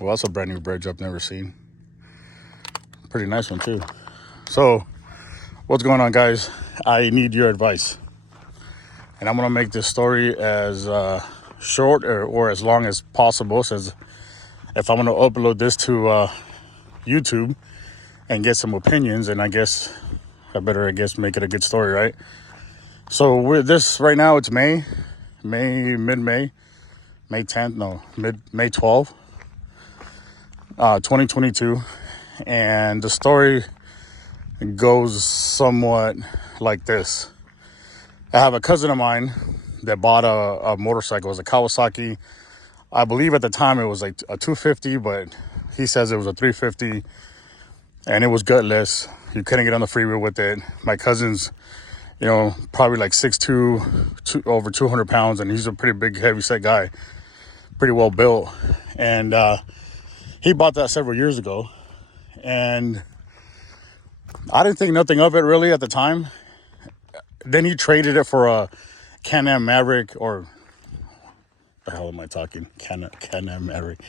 Well, that's a brand new bridge I've never seen. Pretty nice one too. So, what's going on, guys? I need your advice. And I'm going to make this story as short or as long as possible. Says if I'm going to upload this to YouTube and get some opinions, and I guess I better make it a good story, right? So with this right now, it's mid-May, May 10th, no, May 12th, 2022. And the story goes somewhat like this. I have a cousin of mine that bought a motorcycle. It was a Kawasaki. I believe at the time it was like a 250, but he says it was a 350, and it was gutless. You couldn't get on the freeway with it. My cousin's, probably like 6'2", over 200 pounds, and he's a pretty big, heavy-set guy, pretty well built. And he bought that several years ago, and I didn't think nothing of it really at the time. Then he traded it for a Can-Am Maverick, or the hell am I talking? Can-Am Maverick.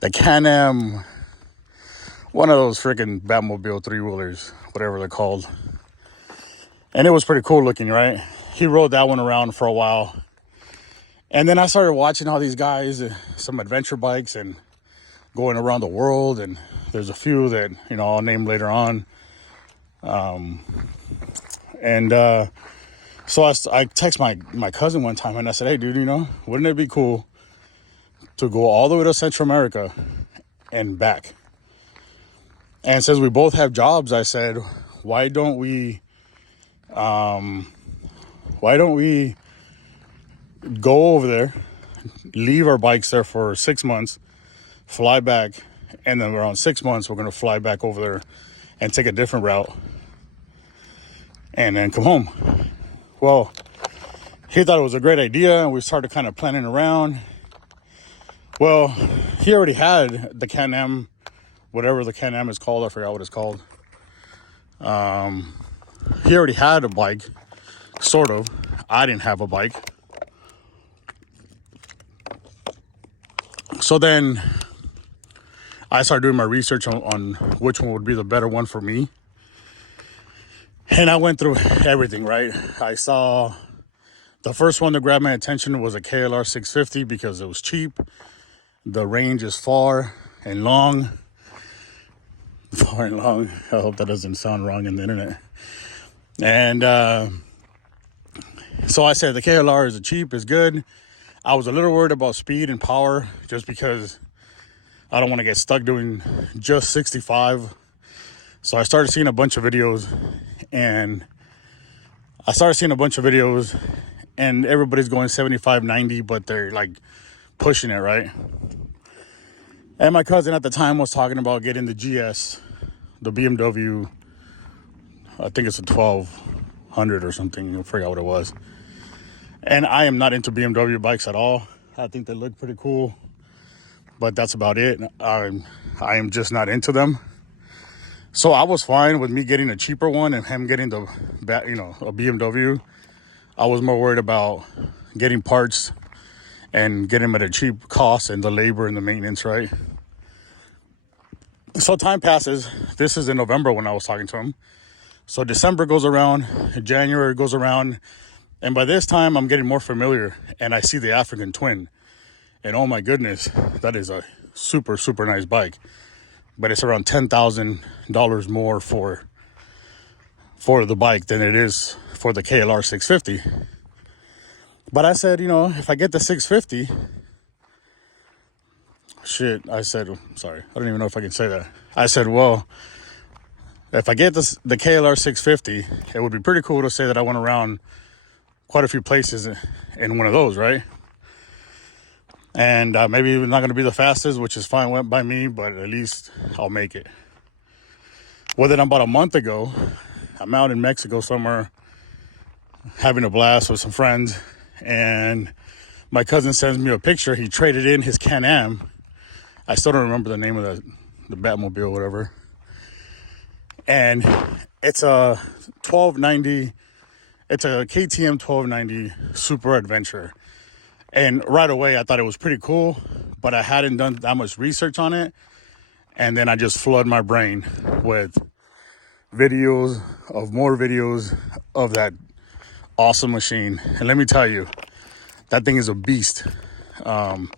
The Can-Am, one of those freaking Batmobile three-wheelers, whatever they're called. And it was pretty cool looking, right? He rode that one around for a while. And then I started watching all these guys, some adventure bikes, and going around the world. And there's a few that, I'll name later on. So I text my cousin one time, and I said, hey, dude, wouldn't it be cool to go all the way to Central America and back? And since we both have jobs, I said, why don't we go over there, leave our bikes there for 6 months, fly back, and then around 6 months, we're going to fly back over there and take a different route and then come home. Well, he thought it was a great idea, and we started kind of planning around. Well, he already had the Can-Am, whatever the Can-Am is called. I forgot what it's called. He already had a bike, sort of. I didn't have a bike. So then I started doing my research on which one would be the better one for me. And I went through everything, right? I saw the first one that grabbed my attention was a KLR650 because it was cheap. The range is far and long. Far and long. I hope that doesn't sound wrong in the internet. And so I said the KLR is cheap, is good. I was a little worried about speed and power just because I don't want to get stuck doing just 65. So I started seeing a bunch of videos, and everybody's going 75, 90, but they're like pushing it, right? And my cousin at the time was talking about getting the GS, the BMW, I think it's a 1200 or something, I forgot what it was. And I am not into BMW bikes at all. I think they look pretty cool, but that's about it. I am just not into them. So I was fine with me getting a cheaper one and him getting a BMW. I was more worried about getting parts and getting them at a cheap cost and the labor and the maintenance, right? So time passes. This is in November when I was talking to him. So December goes around, January goes around, and by this time I'm getting more familiar, and I see the African Twin. And oh my goodness, that is a super, super nice bike. But it's around $10,000 more for the bike than it is for the KLR650. But I said, if I get the 650, sorry, I don't even know if I can say that. I said, well, if I get the KLR650, it would be pretty cool to say that I went around quite a few places in one of those, right? And maybe it's not going to be the fastest, which is fine by me, but at least I'll make it. Well, then about a month ago, I'm out in Mexico somewhere having a blast with some friends, and my cousin sends me a picture. He traded in his Can-Am. I still don't remember the name of the Batmobile, whatever. And it's a 1290. It's a KTM 1290 Super Adventure. And right away, I thought it was pretty cool, but I hadn't done that much research on it. And then I just flood my brain with videos of more videos of that awesome machine. And let me tell you, that thing is a beast. All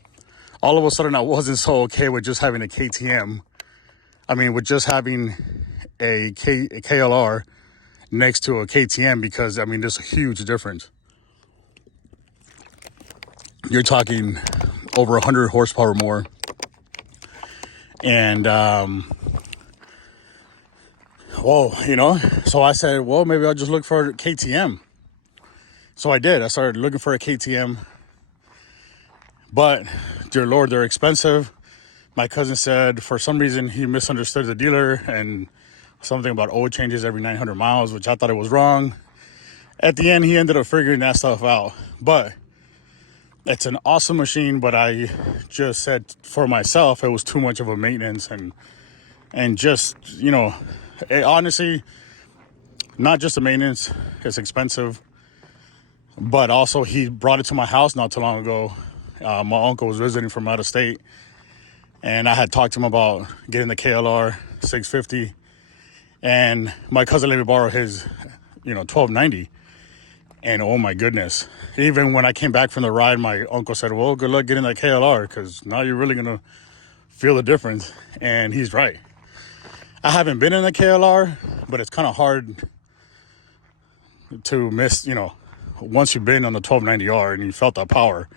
of a sudden I wasn't so okay with just having a KTM. I mean, with just having a KLR next to a KTM, because I mean, there's a huge difference. You're talking over 100 horsepower more. And, well, you know, so I said, well, maybe I'll just look for a KTM. So I did. I started looking for a KTM. But, dear Lord, they're expensive. My cousin said for some reason he misunderstood the dealer and something about oil changes every 900 miles, which I thought it was wrong. At the end, he ended up figuring that stuff out. But it's an awesome machine, but I just said for myself, it was too much of a maintenance and just, you know, honestly, not just the maintenance, it's expensive, but also he brought it to my house not too long ago. My uncle was visiting from out of state, and I had talked to him about getting the KLR 650, and my cousin let me borrow his, 1290. And oh my goodness, even when I came back from the ride, my uncle said, well, good luck getting that KLR, because now you're really going to feel the difference. And he's right. I haven't been in the KLR, but it's kind of hard to miss, once you've been on the 1290R and you felt that power.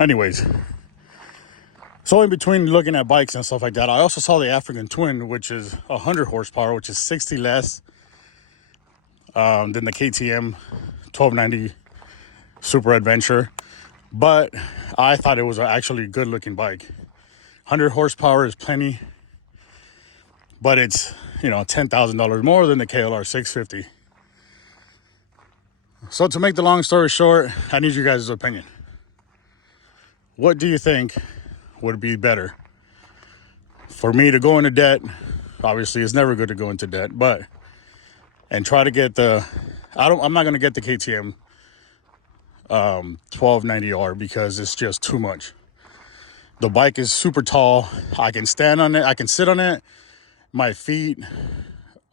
Anyways, so in between looking at bikes and stuff like that, I also saw the African Twin, which is 100 horsepower, which is 60 less than the KTM 1290 Super Adventure. But I thought it was an actually good looking bike. 100 horsepower is plenty, but it's, $10,000 more than the KLR 650. So to make the long story short, I need you guys' opinion. What do you think would be better? For me to go into debt, obviously it's never good to go into debt, and try to get I'm not going to get the KTM 1290R because it's just too much. The bike is super tall. I can stand on it. I can sit on it. My feet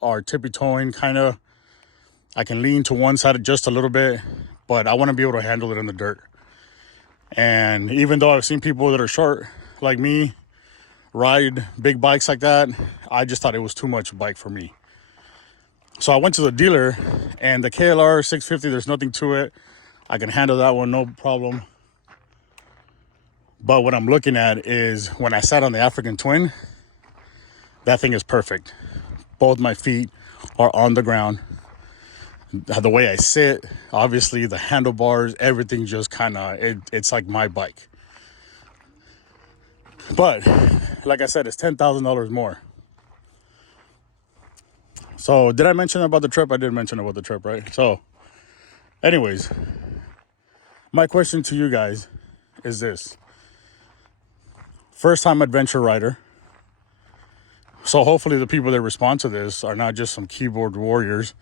are tippy-toeing, kind of. I can lean to one side just a little bit, but I want to be able to handle it in the dirt. And even though I've seen people that are short like me ride big bikes like that, I just thought it was too much bike for me. So I went to the dealer, and the KLR 650, there's nothing to it. I can handle that one, no problem. But what I'm looking at is when I sat on the African Twin, that thing is perfect. Both my feet are on the ground. The way I sit, obviously the handlebars, everything just kind of, it's like my bike. But like I said, it's $10,000 more. So did I mention about the trip? I did mention about the trip, right? So anyways, my question to you guys is this. First time adventure rider. So hopefully the people that respond to this are not just some keyboard warriors,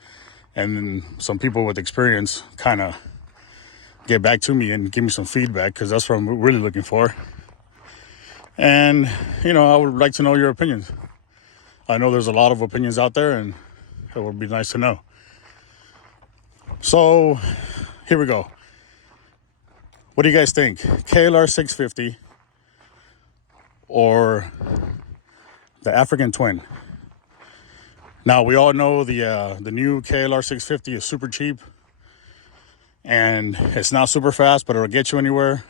and then some people with experience kind of get back to me and give me some feedback, because that's what I'm really looking for. And, I would like to know your opinions. I know there's a lot of opinions out there, and it would be nice to know. So here we go. What do you guys think? KLR 650 or the African Twin? Now, we all know the new KLR 650 is super cheap, and it's not super fast, but it'll get you anywhere.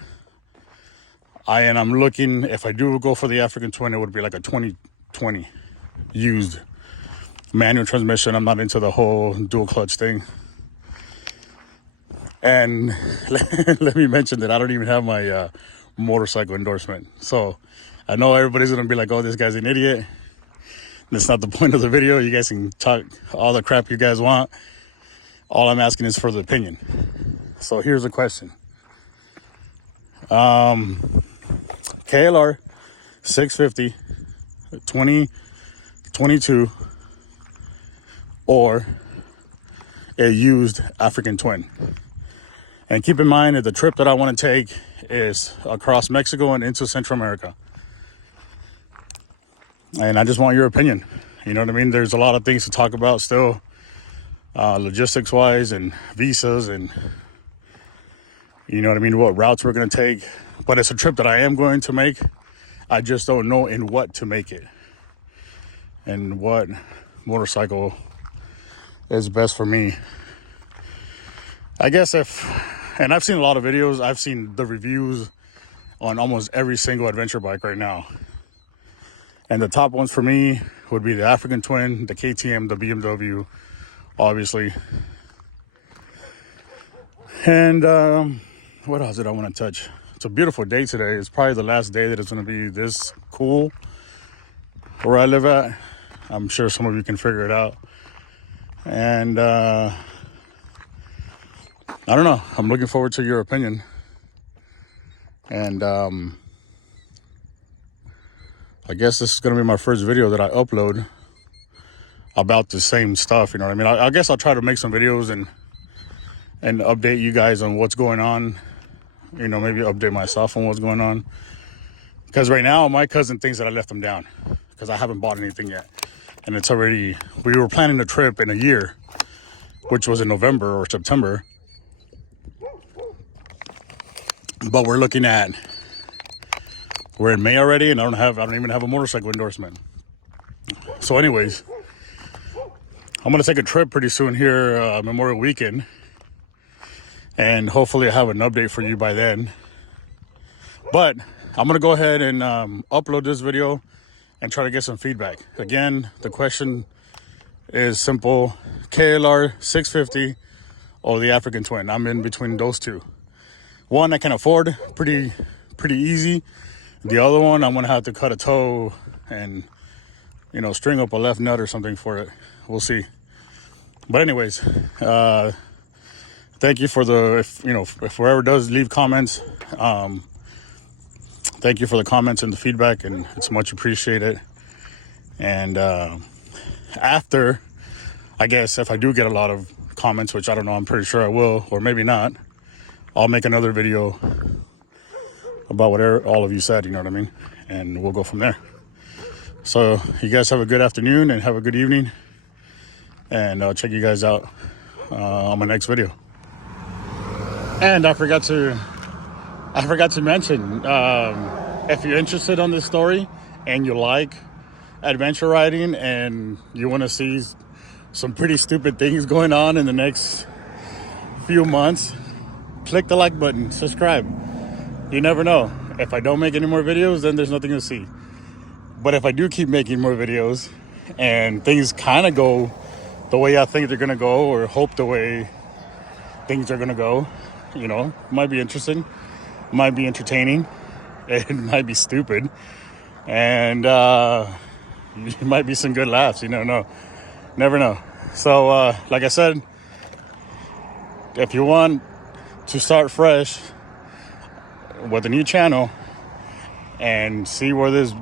I'm looking, if I do go for the African Twin, it would be like a 2020 used manual transmission. I'm not into the whole dual clutch thing. And let me mention that I don't even have my motorcycle endorsement. So I know everybody's going to be like, oh, this guy's an idiot. That's not the point of the video. You guys can talk all the crap you guys want. All I'm asking is for the opinion. So here's the question. KLR 650 2022 or a used African Twin. And keep in mind that the trip that I want to take is across Mexico and into Central America. And I just want your opinion. You know what I mean? There's a lot of things to talk about still, logistics wise and visas and, you know what I mean, what routes we're going to take. But it's a trip that I am going to make. I just don't know in what to make it and what motorcycle is best for me. I guess and I've seen a lot of videos. I've seen the reviews on almost every single adventure bike right now. And the top ones for me would be the African Twin, the KTM, the BMW, obviously. And what else did I want to touch? It's a beautiful day today. It's probably the last day that it's going to be this cool where I live at. I'm sure some of you can figure it out. And I don't know. I'm looking forward to your opinion. And I guess this is going to be my first video that I upload about the same stuff. You know what I mean? I guess I'll try to make some videos and update you guys on what's going on. You know, maybe update myself on what's going on. Because right now, my cousin thinks that I left him down because I haven't bought anything yet. And it's already, we were planning a trip in a year, which was in November or September. But we're looking at, we're in May already, and I don't even have a motorcycle endorsement. So anyways, I'm gonna take a trip pretty soon here, Memorial Weekend, and hopefully I have an update for you by then. But I'm gonna go ahead and upload this video and try to get some feedback. Again, the question is simple: KLR650 or the African Twin. I'm in between those two. One I can afford, pretty easy. The other one, I'm gonna have to cut a toe and, you know, string up a left nut or something for it. We'll see. But anyways, thank you for if whoever does leave comments, thank you for the comments and the feedback, and it's much appreciated. And after, I guess, if I do get a lot of comments, which I don't know, I'm pretty sure I will, or maybe not, I'll make another video about whatever all of you said, you know what I mean? And we'll go from there. So you guys have a good afternoon and have a good evening. And I'll check you guys out on my next video. And I forgot to mention, if you're interested on this story and you like adventure riding and you want to see some pretty stupid things going on in the next few months, click the like button, subscribe. You never know. If I don't make any more videos, then there's nothing to see. But if I do keep making more videos and things kind of go the way I think they're going to go, or hope the way things are going to go, you know, might be interesting, might be entertaining, it might be stupid, and it might be some good laughs. You never know. Never know. So, like I said, if you want to start fresh with a new channel and see where this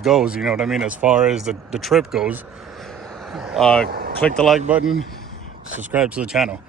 goes, you know what I mean, as far as the trip goes, click the like button, subscribe to the channel.